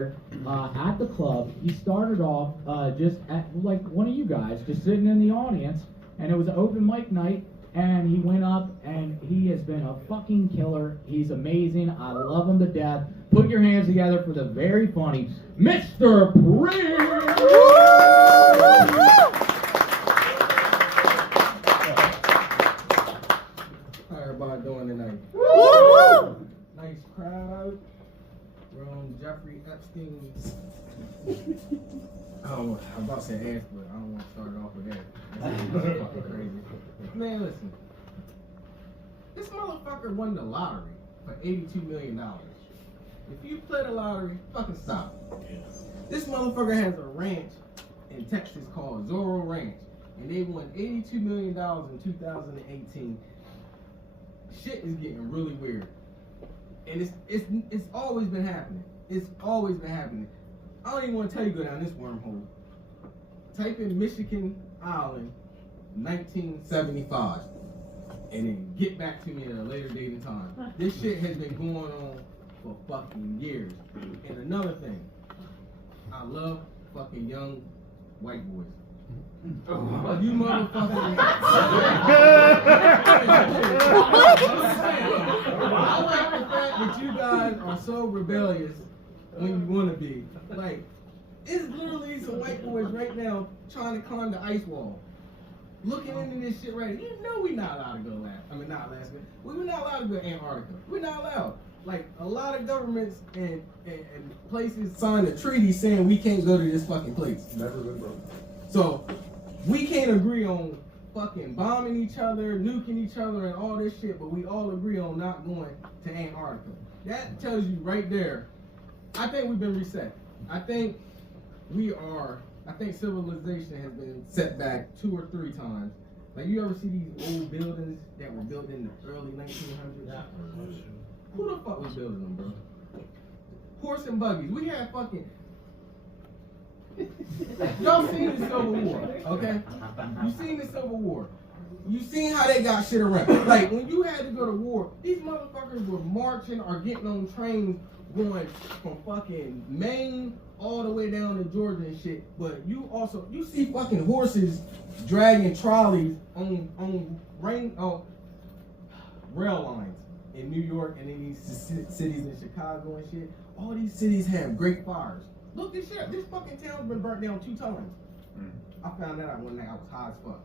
at the club. He started off just at like one of you guys, just sitting in the audience, and it was an open mic night. And he went up, and he has been a fucking killer. He's amazing. I love him to death. Put your hands together for the very funny Mr. Prince. How everybody doing tonight? Nice crowd. We're on Jeffrey Epstein's. I'm about to say ass, but I don't want to start it off with that. That's fucking crazy. Man, listen. This motherfucker won the lottery for $82 million. If you play the lottery, fucking stop. This motherfucker has a ranch in Texas called Zorro Ranch, and they won $82 million in 2018. Shit is getting really weird, and it's always been happening. It's always been happening. I don't even want to tell you go down this wormhole. Type in Michigan Island, 1975, and then get back to me at a later date and time. This shit has been going on for fucking years. And another thing, I love fucking young white boys. You motherfuckers. I like the fact that you guys are so rebellious when you want to be. Like, it's literally some white boys right now trying to climb the ice wall. Looking into this shit right now. You know we're not allowed to go not Alaska. We're not allowed to go to Antarctica. We're not allowed. Like, a lot of governments and places signed a treaty saying we can't go to this fucking place. Never been broken. So, we can't agree on fucking bombing each other, nuking each other, and all this shit, but we all agree on not going to Antarctica. That tells you right there, I think we've been reset. I think civilization has been set back 2 or 3 times. Like, you ever see these old buildings that were built in the early 1900s? Yeah. Who the fuck was building them, bro? Horse and buggies. We had fucking... Y'all seen the Civil War, okay? You seen the Civil War. You seen how they got shit around. Like, when you had to go to war, these motherfuckers were marching or getting on trains going from fucking Maine all the way down to Georgia and shit. But you see fucking horses dragging trolleys on rail lines in New York and in these cities in Chicago and shit. All these cities have great fires. Look this shit. This fucking town's been burnt down 2 times. I found that out one night. I was high as fuck.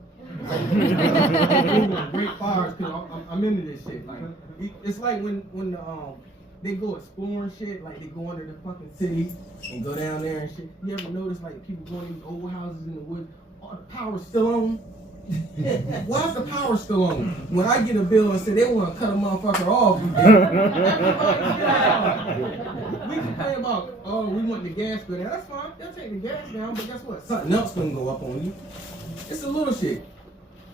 Great fires because I'm into this shit. Like, it's like when they go exploring shit, like they go under the fucking city and go down there and shit. You ever notice like people going in these old houses in the woods? Oh, the power's still on. Why is the power still on? When I get a bill and say they want to cut a motherfucker off, we complain about, oh, we want the gas go down. That's fine. They'll take the gas down, but guess what? Something else gonna go up on you. It's a little shit.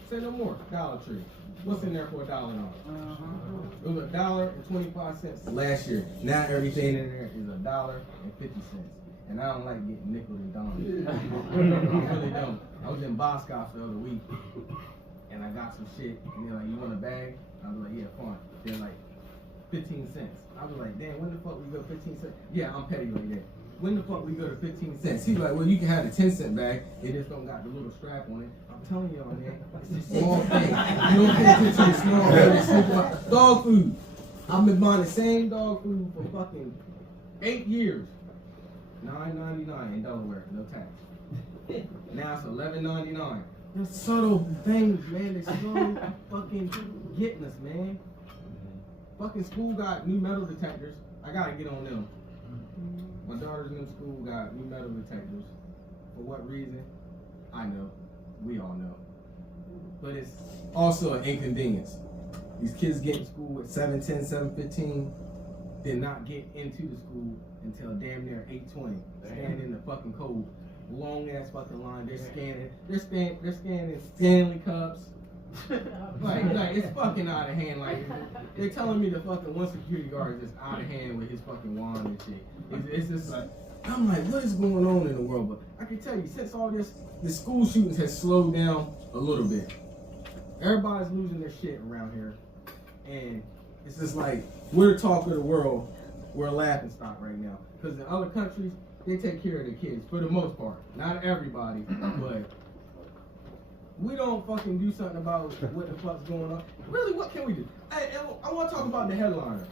Say no more. Dollar Tree. What's in there for $1 now? It was $1.25 last year. Now everything in there is $1.50. And I don't like getting nickel and dimes. I really don't. I was in Boscov the other week, and I got some shit, and they're like, you want a bag? I was like, yeah, fine. They're like, 15 cents. I was like, damn, when the fuck we go 15 cents? Yeah, I'm petty like that. When the fuck we go to 15 cents? He's like, well, you can have the 10-cent bag. It just don't got the little strap on it. I'm telling y'all, man, it's a small thing. You don't pay attention to small things. Dog food. I've been buying the same dog food for fucking 8 years. $9.99 in Delaware, no tax. Now it's $11.99. There's subtle things, man. They're slowly fucking getting us, man. Fucking school got new metal detectors. I gotta get on them. My daughter's new school got new metal detectors. For what reason? I know. We all know. But it's also an inconvenience. These kids get in school at 7:10, 7:15. Did not get into the school until damn near 8:20. Standing in the fucking cold. Long ass fucking line. They're scanning. They're scanning Stanley cups. like it's fucking out of hand. Like they're telling me the fucking one security guard is just out of hand with his fucking wand and shit. It's just like, I'm like, what is going on in the world? But I can tell you, since all this, the school shootings has slowed down a little bit. Everybody's losing their shit around here, and it's just like we're the talk of the world, we're a laughing stock right now. Because in other countries, they take care of their kids for the most part. Not everybody, but we don't fucking do something about what the fuck's going on. Really, what can we do? I want to talk about the headliner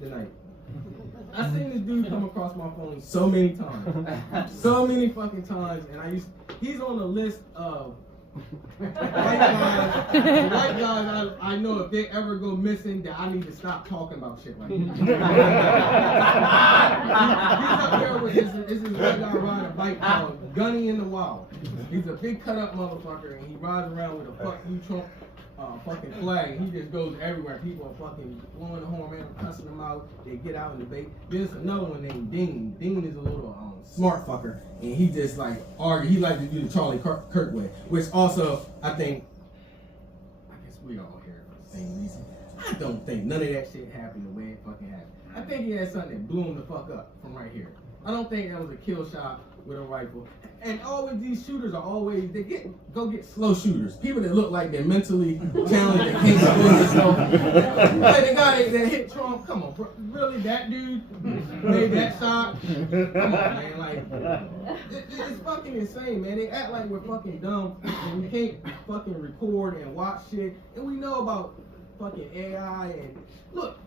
tonight. I seen this dude come across my phone so many times. So many fucking times, and he's on the list of white guys I know if they ever go missing that I need to stop talking about shit like that. He's up there with this white guy riding a bike called Gunny in the Wild. He's a big cut up motherfucker and he rides around with a fuck you Trump fucking flag, and he just goes everywhere. People are fucking blowing the horn, man, cussing him out. They get out and debate. There's another one named Dean. Dean is a little smart fucker, and he just like argue. He like to do the Charlie Kirk way, which also I guess we all here for the same reason. I don't think none of that shit happened the way it fucking happened. I think he had something that blew him the fuck up from right here. I don't think that was a kill shot with a rifle. And always these shooters are always go get slow shooters. People that look like they're mentally challenged and can't control themselves. Like the guy that hit Trump, come on, bro, really that dude made that shot? Come on, man, like it's fucking insane, man. They act like we're fucking dumb and we can't fucking record and watch shit. And we know about fucking AI and look,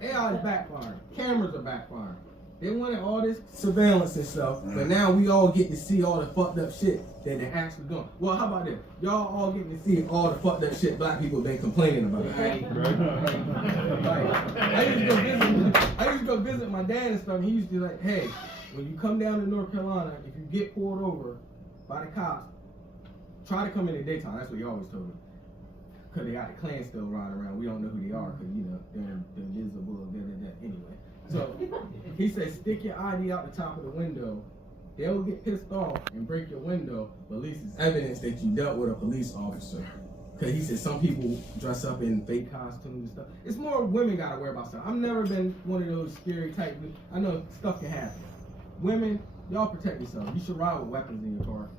AI is backfiring. Cameras are backfiring. They wanted all this surveillance and stuff, but now we all get to see all the fucked up shit that they're actually doing. Well, how about this? Y'all all getting to see all the fucked up shit black people been complaining about. Right. I used to go visit my dad and stuff, and he used to be like, hey, when you come down to North Carolina, if you get pulled over by the cops, try to come in the daytime. That's what he always told me. Because they got the Klan still riding around. We don't know who they are because, you know, they're invisible, anyway. So he said, stick your ID out the top of the window. They'll get pissed off and break your window, but at least it's evidence that you dealt with a police officer. Because he said some people dress up in fake costumes and stuff. It's more women got to worry about stuff. I've never been one of those scary type. I know stuff can happen. Women, y'all protect yourself. You should ride with weapons in your car.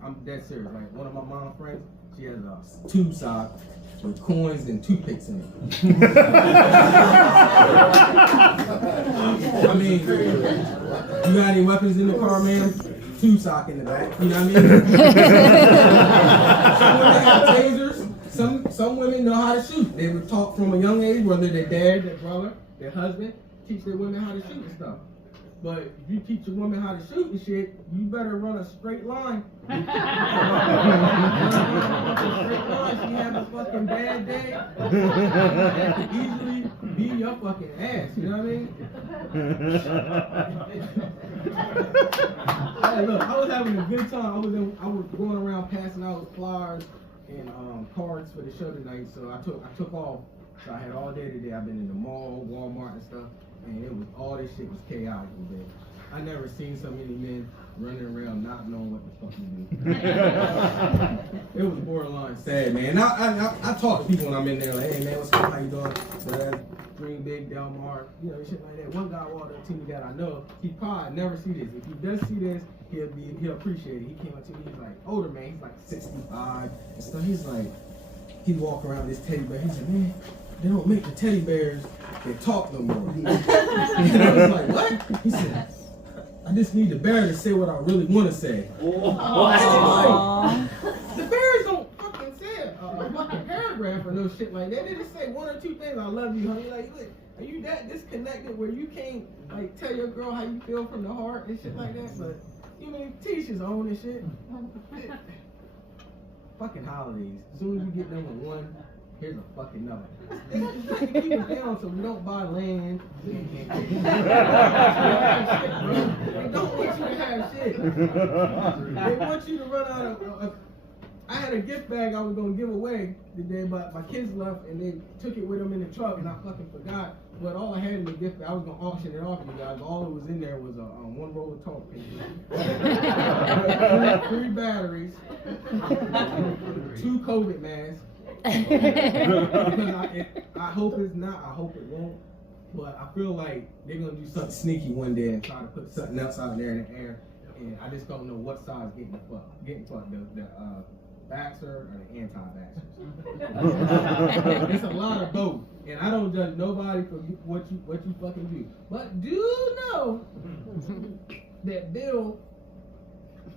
I'm dead serious. Like one of my mom's friends, she has a tube sock with coins and toothpicks in it. I mean, you got any weapons in the car, man? Tube sock in the back. You know what I mean? Some women have tasers. Some women know how to shoot. They were taught from a young age, whether their dad, their brother, their husband, teach their women how to shoot and stuff. But if you teach a woman how to shoot and shit, you better run a straight line. She has a fucking bad day. That could easily be your fucking ass. You know what I mean? Hey, look, I was having a good time. I was going around passing out flyers and cards for the show tonight. So I took off. So I had all day today. I've been in the mall, Walmart and stuff. And it was all this shit was chaotic today. I never seen so many men running around not knowing what the fuck to do. It was borderline sad, man. I talk to people when I'm in there like, hey man, what's up? How you doing? Dream Big, Del Mar, you know, shit like that. One guy walked up to me that I know. He probably never see this. If he does see this, he'll appreciate it. He came up to me. He's like older man. He's like 65 and stuff. He's like, he walk around with this teddy bear. He said, man, they don't make the teddy bears that talk no more. And I was like, what? He said, I just need the bear to say what I really want to say. Like, the bears don't fucking say a fucking paragraph or no shit like that. They just say one or two things. I love you, honey. Like, look, are you that disconnected where you can't like tell your girl how you feel from the heart and shit like that? But you mean teach his own and shit. Fucking holidays. As soon as you get number one, here's a fucking number. They keep it down so we don't buy land. They don't want you to have shit. They want you to run out of. I had a gift bag I was gonna give away today, but my kids left and they took it with them in the truck, and I fucking forgot. But all I had in the gift bag, I was gonna auction it off, you guys. All that was in there was one roll of toilet paper, 3 batteries, 2 COVID masks. I hope it's not. I hope it won't. But I feel like they're gonna do something sneaky one day and try to put something else out there in the air. And I just don't know what side's getting fucked. vaxxer or the anti-vaxxers. It's a lot of both, and I don't judge nobody for what you fucking do. But do know that Bill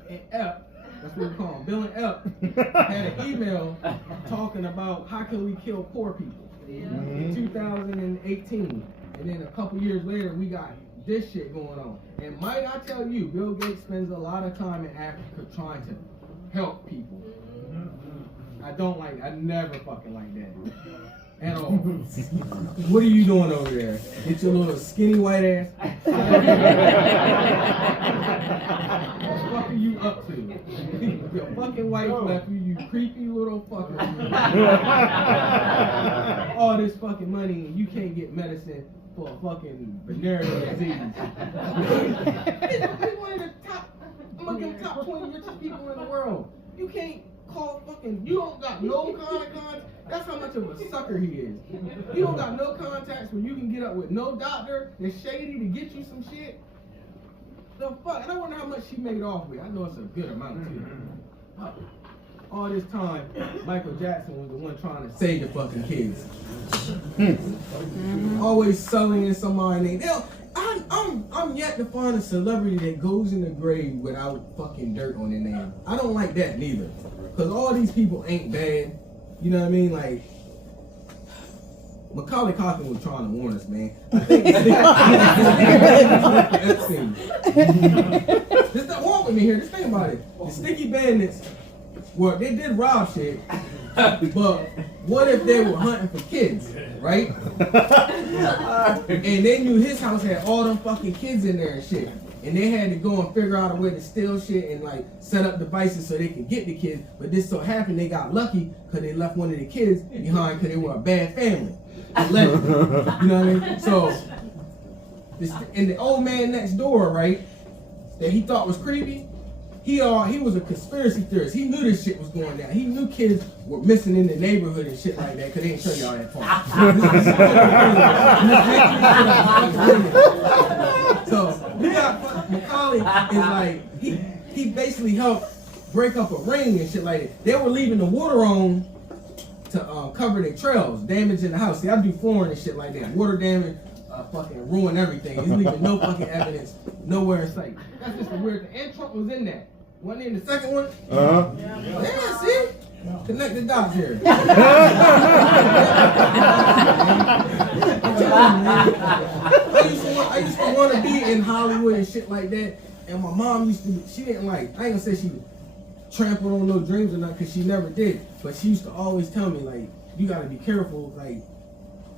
and Ep, that's what we call them, Bill and Ep, had an email talking about how can we kill poor people in 2018, and then a couple years later we got this shit going on. And might I tell you, Bill Gates spends a lot of time in Africa trying to help people. I never fucking like that at all. What are you doing over there? Get your little skinny white ass. What are you up to? Your fucking wife left you, you creepy little fucker. All this fucking money and you can't get medicine for a fucking venereal disease. He's one of the top, I'm gonna give top 20 richest people in the world. You can't call fucking, you don't got no contacts. That's how much of a sucker he is. You don't got no contacts where you can get up with no doctor that's shady to get you some shit. The fuck? And I wonder how much she made off with. I know it's a good amount too. All this time, Michael Jackson was the one trying to save the fucking kids. Always selling in somebody's name. I'm yet to find a celebrity that goes in the grave without fucking dirt on their name. I don't like that neither. Cause all these people ain't bad. You know what I mean? Like Macaulay Culkin was trying to warn us, man. I think Epstein. Just don't walk with me here. Just think about it. The Sticky Bandits, well, they did rob shit, but what if they were hunting for kids, right? And they knew his house had all them fucking kids in there and shit. And they had to go and figure out a way to steal shit and like set up devices so they could get the kids. But this so happened they got lucky because they left one of the kids behind because they were a bad family. You know what I mean? So, and the old man next door, right, that he thought was creepy, he was a conspiracy theorist. He knew this shit was going down. He knew kids were missing in the neighborhood and shit like that because they didn't show y'all that part. So we got Macaulay is like he basically helped break up a ring and shit like that. They were leaving the water on to cover their trails, damaging the house. See, I do flooring and shit like that. Water damage, fucking ruin everything. He's leaving no fucking evidence nowhere in sight. That's just the weird thing. And Trump was in that. Wasn't he in the second one? Yeah, see? Connect the dots here. I used to want to be in Hollywood and shit like that. And my mom she didn't like, I ain't gonna say she trampled on no dreams or not, because she never did. But she used to always tell me, like, you gotta be careful, like,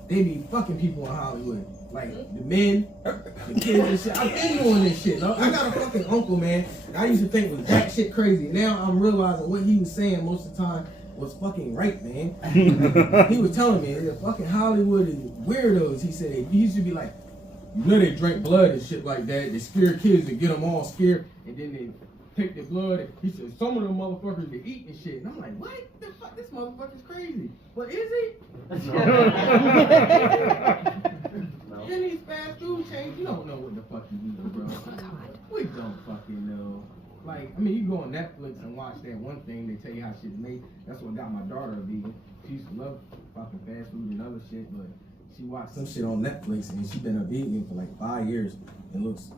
they be fucking people in Hollywood. Like, the men, the kids and shit. I've been doing this shit. I got a fucking uncle, man, that I used to think was that shit crazy. Now I'm realizing what he was saying most of the time was fucking right, man. He was telling me, the fucking Hollywood is weirdos. He said, he used to be like, you know they drink blood and shit like that. They scare kids and get them all scared. And then they take their blood. And he said, some of them motherfuckers they eat and shit. And I'm like, what the fuck? This motherfucker's crazy. But is he? Then these fast food chains, you don't know what the fuck you eating, bro. We don't fucking know. Like, I mean, you go on Netflix and watch that one thing, they tell you how shit's made. That's what got my daughter a vegan. She used to love fucking fast food and other shit, but she watched some shit on Netflix and she been a vegan for like 5 years and looks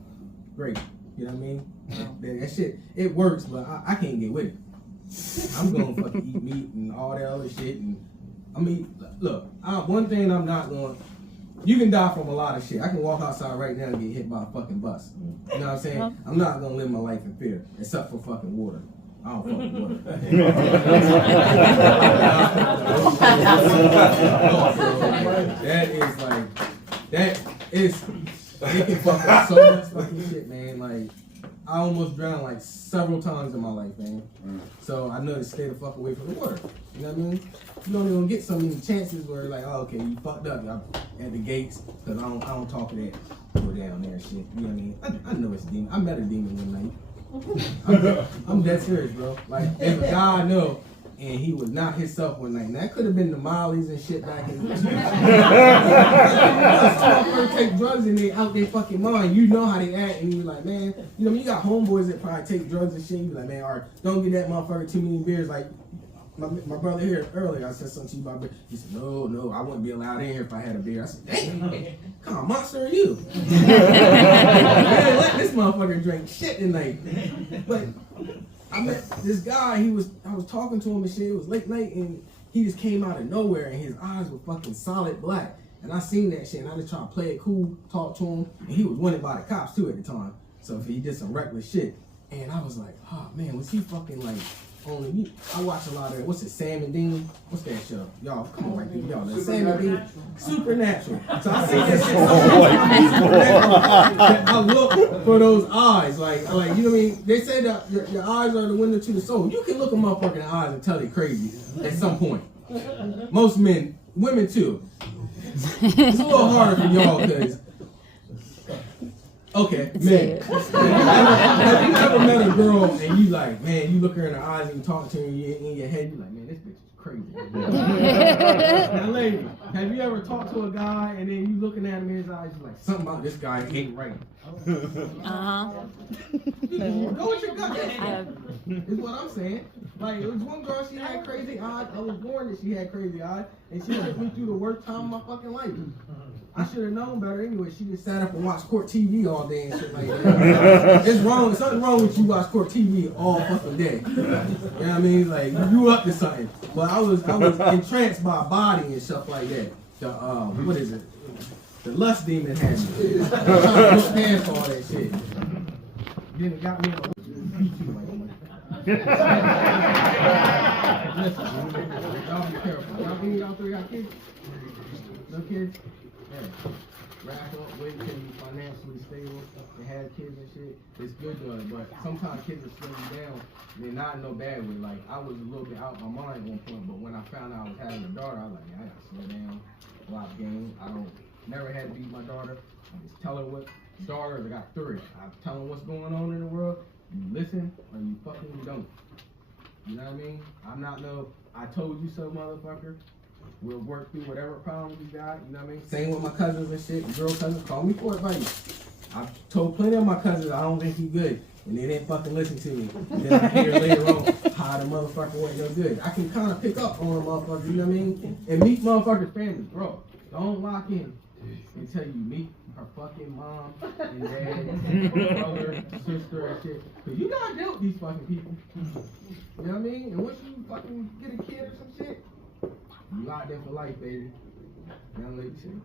great. You know what I mean? That shit, it works, but I can't get with it. I'm gonna fucking eat meat and all that other shit. And I mean, look, one thing I'm not going. You can die from a lot of shit. I can walk outside right now and get hit by a fucking bus. You know what I'm saying? I'm not gonna live my life in fear, except for fucking water. I don't fucking water. It can fuck up so much fucking shit, man. Like, I almost drowned like several times in my life, man. So I know to stay the fuck away from the water. You know what I mean? You don't even get so many chances where like, oh, okay, you fucked up. I'm at the gates, because I don't talk to that. Go down there and shit. You know what I mean? I know it's a demon. I met a demon one night. I'm dead serious, bro. Like, if a guy I know, and he was not himself one night. And that could have been the Mollies and shit back in the day. Some motherfuckers take drugs and they out their fucking mind. You know how they act, and you be like, man, you know, you got homeboys that probably take drugs and shit. You be like, man, all right, don't get that motherfucker too many beers. Like, my brother here earlier, I said something to you about beer. He said, no, I wouldn't be allowed in here if I had a beer. I said, dang, man, kind of monster are you? Man, let this motherfucker drink shit tonight. But I met this guy, I was talking to him and shit, it was late night, and he just came out of nowhere, and his eyes were fucking solid black. And I seen that shit, and I just tried to play it cool, talk to him, and he was wanted by the cops too at the time. So he did some reckless shit. And I was like, oh man, was he fucking like on me? I watch a lot of, what's it, Sam and Dean? What's that show? Y'all, come on right there, y'all. Sam and Dean, Supernatural. So I see that shit. I look for those eyes, like you know what I mean? They say that your eyes are the window to the soul. You can look a motherfucker in the eyes and tell they crazy at some point. Most men, women too. It's a little harder for y'all because. Okay, man. Have you ever met a girl and you like, man, you look her in her eyes and you talk to her and in your head, you like, man, this bitch is crazy. Now, lady, have you ever talked to a guy and then you looking at him in his eyes, you're like, something about this guy ain't right. Uh-huh. Go with your gut. Is what I'm saying. Like, it was one girl, she had crazy eyes. I was born that she had crazy eyes, and she took me through the worst time of my fucking life. I should have known better anyway. She just sat up and watched court TV all day and shit like that. It's wrong. Something wrong with you watch court TV all fucking day. You know what I mean? Like, you grew up to something. But I was entranced by body and stuff like that. The what is it? The lust demon had me. I'm trying to look past all that shit. Then it got me in a Listen, y'all be careful. Y'all three got kids? No kids? Yeah. Wrap up, wait till you financially stable and have kids and shit. It's good though, but sometimes kids will slow you down. They're not in no bad way. Like, I was a little bit out of my mind at one point, but when I found out I was having a daughter, I was like, man, I gotta slow down, watch games. I never had to beat my daughter. I just tell her what daughters, I got 3. I tell them what's going on in the world. You listen or you fucking don't. You know what I mean? I'm not no, I told you so motherfucker. We'll work through whatever problems you got, you know what I mean? Same with my cousins and shit. Girl cousins, call me for advice. I've told plenty of my cousins I don't think he good, and they didn't fucking listen to me. And then I hear later on how the motherfucker wasn't no good. I can kind of pick up on a motherfucker, you know what I mean? And meet motherfuckers' families, bro. Don't lock in until you meet her fucking mom and dad, and brother, sister, and shit. Cause you gotta deal with these fucking people. You know what I mean? And once you fucking get a kid or some shit, you out there for life, baby. Young lady shit.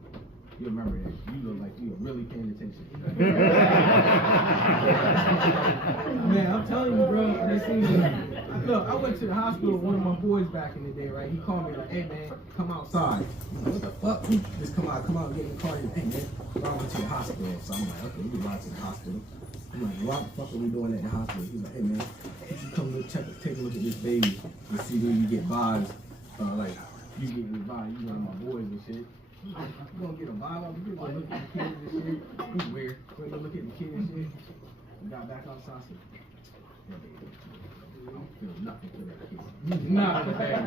You remember that. You look like you are really paying attention. Man, I'm telling you, bro. Look, I went to the hospital with one of my boys back in the day, right? He called me like, hey, man, come outside. I'm like, what the fuck? Just come out, and get in the car. Hey, man, I went to the hospital. So I'm like, okay, we can ride to the hospital. I'm like, what the fuck are we doing at the hospital? He's like, hey, man, you come look, take a look at this baby and see where you get vibes. Like, you get me vibe, you one of my boys and shit. You gonna get a vibe out of you? Gonna look at the kids and shit. It's weird. When you look at the kids and shit, we got back outside. I said, I don't feel nothing for that kid. Not the bad.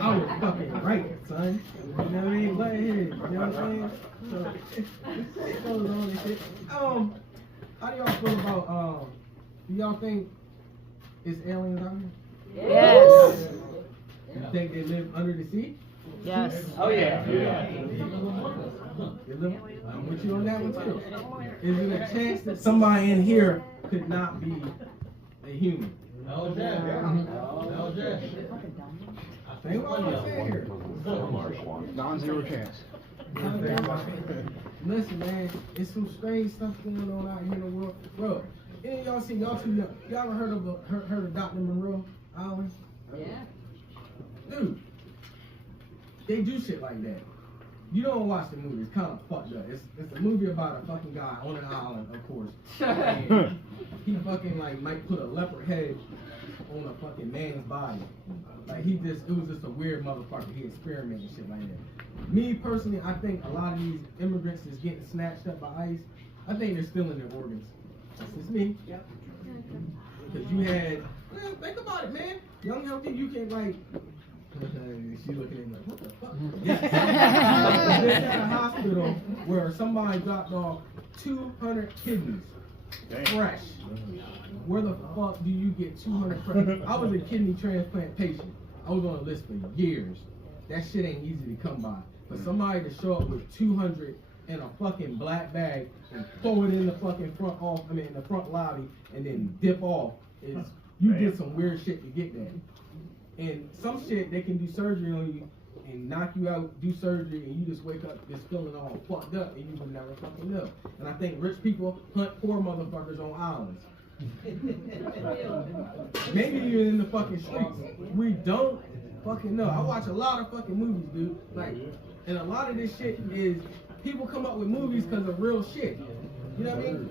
I was fucking right, son. You know what I mean? Let it hit. You know what I'm saying? So, it goes on and shit. How do y'all feel about, do y'all think it's aliens out here? Yes. You think they live under the sea? Yes. Oh yeah. They live, I'm with you on that one too. Is it a chance that somebody in here could not be a human? No, Jeff. Think what I'm saying here. Non-zero chance. Listen, man, it's some strange stuff going on out here in the world. Bro, any of y'all see, y'all too young. Y'all ever heard of Dr. Monroe Island? Yeah. Dude, they do shit like that. You don't watch the movie, it's kind of fucked up. It's a movie about a fucking guy on an island, of course. And he fucking like might put a leopard head on a fucking man's body. Like it was just a weird motherfucker. He experimented and shit like that. Me personally, I think a lot of these immigrants is getting snatched up by ICE. I think they're stealing their organs. That's just me. Yep. Because you had, well, think about it, man. Young, healthy, you can like. She looking at me like, what the fuck? Just at a hospital where somebody dropped off 200 kidneys. fresh. Where the fuck do you get 200 fresh? I was a kidney transplant patient. I was on a list for years. That shit ain't easy to come by. For somebody to show up with 200 in a fucking black bag and throw it in the fucking in the front lobby and then dip off is you did some weird shit to get that. And some shit they can do surgery on you and knock you out, do surgery, and you just wake up just feeling all fucked up and you would never fucking know. And I think rich people hunt poor motherfuckers on islands. Maybe you're in the fucking streets. We don't fucking know. I watch a lot of fucking movies, dude. Like, and a lot of this shit is people come up with movies because of real shit. You know what I mean?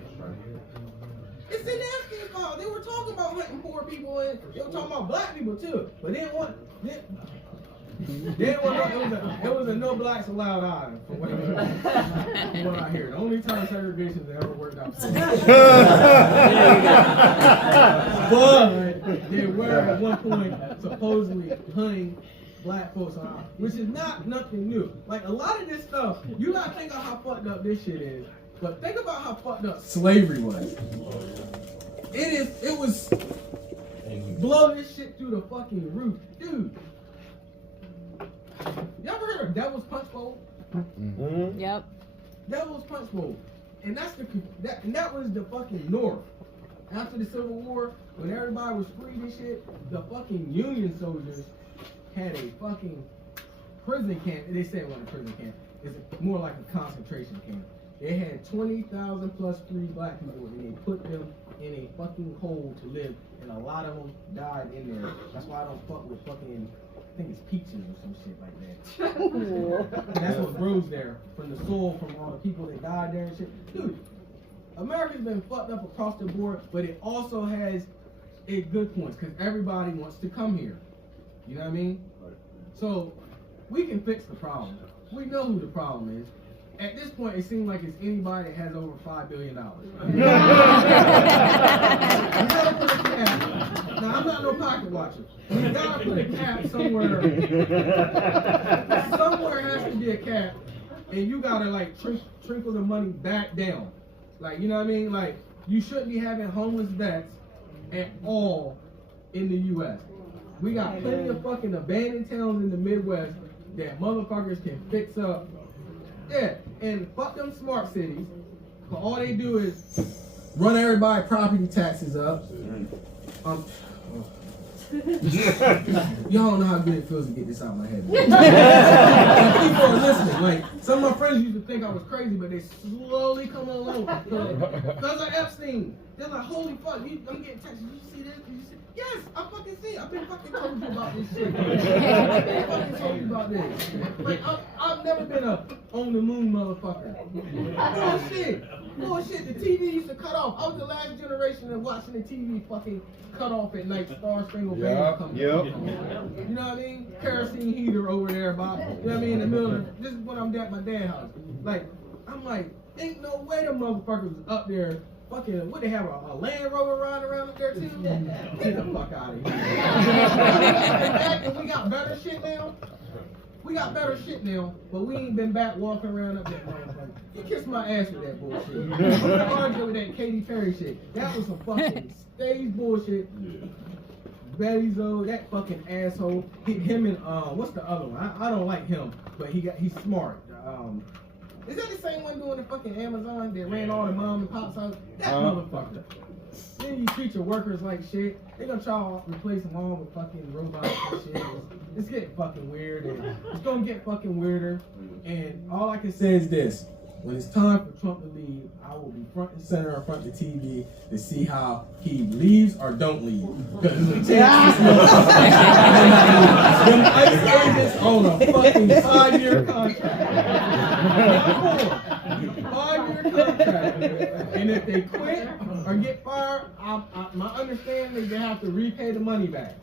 It's in Afghanistan. They were talking about hunting poor people and they were talking about black people too. But they didn't want. It was a no blacks allowed island, from what I hear. The only time segregation has ever worked out. But they were at one point supposedly hunting black folks on island, which is nothing new. Like a lot of this stuff, you gotta think of how fucked up this shit is. But think about how fucked up slavery was. It was blow this shit through the fucking roof, dude. Y'all ever heard of Devil's Punch Bowl? Mm-hmm. Yep. Devil's Punch Bowl, and that was the fucking North. After the Civil War, when everybody was freed and shit, the fucking Union soldiers had a fucking prison camp. They say it wasn't a prison camp. It's more like a concentration camp. They had 20,000 plus free black people, and they put them in a fucking hole to live, and a lot of them died in there. That's why I don't fuck with fucking. I think it's peaches or some shit like that. And that's what grows there from the soil from all the people that died there and shit. Dude, America's been fucked up across the board, but it also has its good points because everybody wants to come here. You know what I mean? So we can fix the problem. We know who the problem is. At this point, it seems like it's anybody that has over $5 billion. You gotta put a cap. Now, I'm not no pocket watcher. You gotta put a cap somewhere. Somewhere has to be a cap, and you gotta like trickle the money back down. Like, you know what I mean? Like, you shouldn't be having homeless vets at all in the U.S. We got plenty of fucking abandoned towns in the Midwest that motherfuckers can fix up. Yeah, and fuck them smart cities. But all they do is run everybody property taxes up. Y'all don't know how good it feels to get this out of my head. People are listening. Like, some of my friends used to think I was crazy, but they slowly come along. Because of Epstein. They're like, holy fuck, I'm getting texts. Did you see this? Did you see? Yes, I fucking see it. I've been fucking told you about this shit. I've been fucking told you about this. Like, I've never been a on the moon motherfucker. Bullshit. The TV used to cut off. I was the last generation of watching the TV fucking cut off at night. Star Spangled Banner coming. Yep. You know what I mean? Kerosene heater over there, Bob. You know what I mean? In the middle of this is when I'm at my dad's house. Like, I'm like, ain't no way the motherfuckers was up there. Fucking, what they have, a Land Rover riding around up there too? Get the fuck out of here. And we got better shit now. We got better shit now, but we ain't been back walking around up that motherfucker. You kiss my ass with that bullshit. I'm gonna argue with that Katy Perry shit. That was some fucking stage bullshit. Betty Zoe, that fucking asshole. Him and what's the other one? I don't like him, but he's smart. Is that the same one doing the fucking Amazon that ran all the mom and pops out? That motherfucker. Then you treat your workers like shit. They're gonna try to replace them all with fucking robots and shit. It's getting fucking weird. And it's gonna get fucking weirder. And all I can say is this. When it's time for Trump to leave, I will be front and center in front of the TV to see how he leaves or don't leave. Because it's a chance to them ICE agents on a fucking 5-year contract. 5-year contract. And if they quit or get fired, my understanding is they have to repay the money back.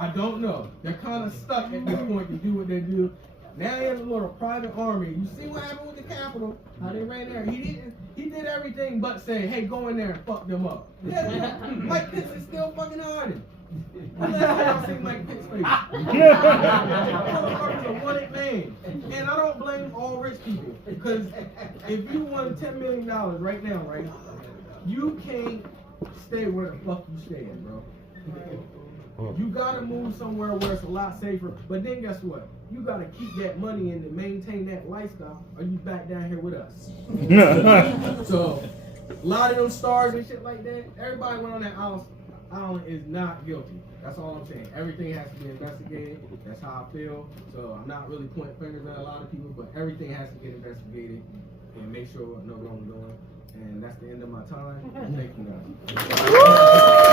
I don't know. They're kind of stuck at this point to do what they do. Now they have a little private army. You see what happened with the Capitol? How they ran there. He did everything but say, hey, go in there and fuck them up. Yeah, Mike Pence is still fucking hiding. When last time I seen Mike Pence face? Motherfucker's a one-hit man. And I don't blame all rich people. Because if you won $10 million right now, right? You can't stay where the fuck you staying, bro. You gotta move somewhere where it's a lot safer. But then guess what? You gotta keep that money and to maintain that lifestyle, or you back down here with us. So, a lot of them stars and shit like that, everybody went on that island is not guilty. That's all I'm saying. Everything has to be investigated. That's how I feel. So I'm not really pointing fingers at a lot of people, but everything has to get investigated and make sure no wrongdoing. And that's the end of my time. Thank you guys.